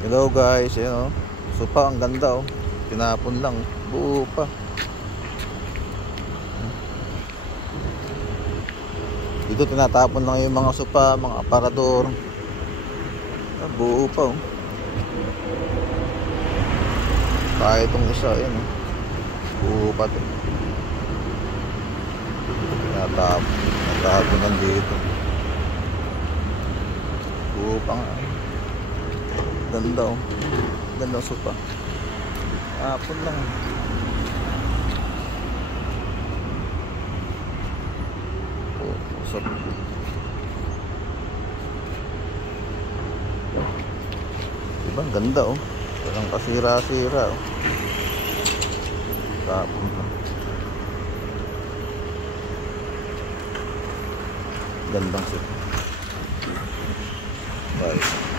Hello guys, ayan oh. Sopa, ang ganda oh. Tinapon lang, buo pa. Dito tinatapon lang yung mga sopa, mga aparador. Buo pa oh. Kaya itong isa, ayan oh. Buo pa to. Tinatapon lang dito. Buo pa nga. Ganda oh. Ganda sopa. Tapon lang. Oh, usap. Diba, ang ganda oh. Parang kasira-sira oh. Tapon lang. Gandang sopa. Bye.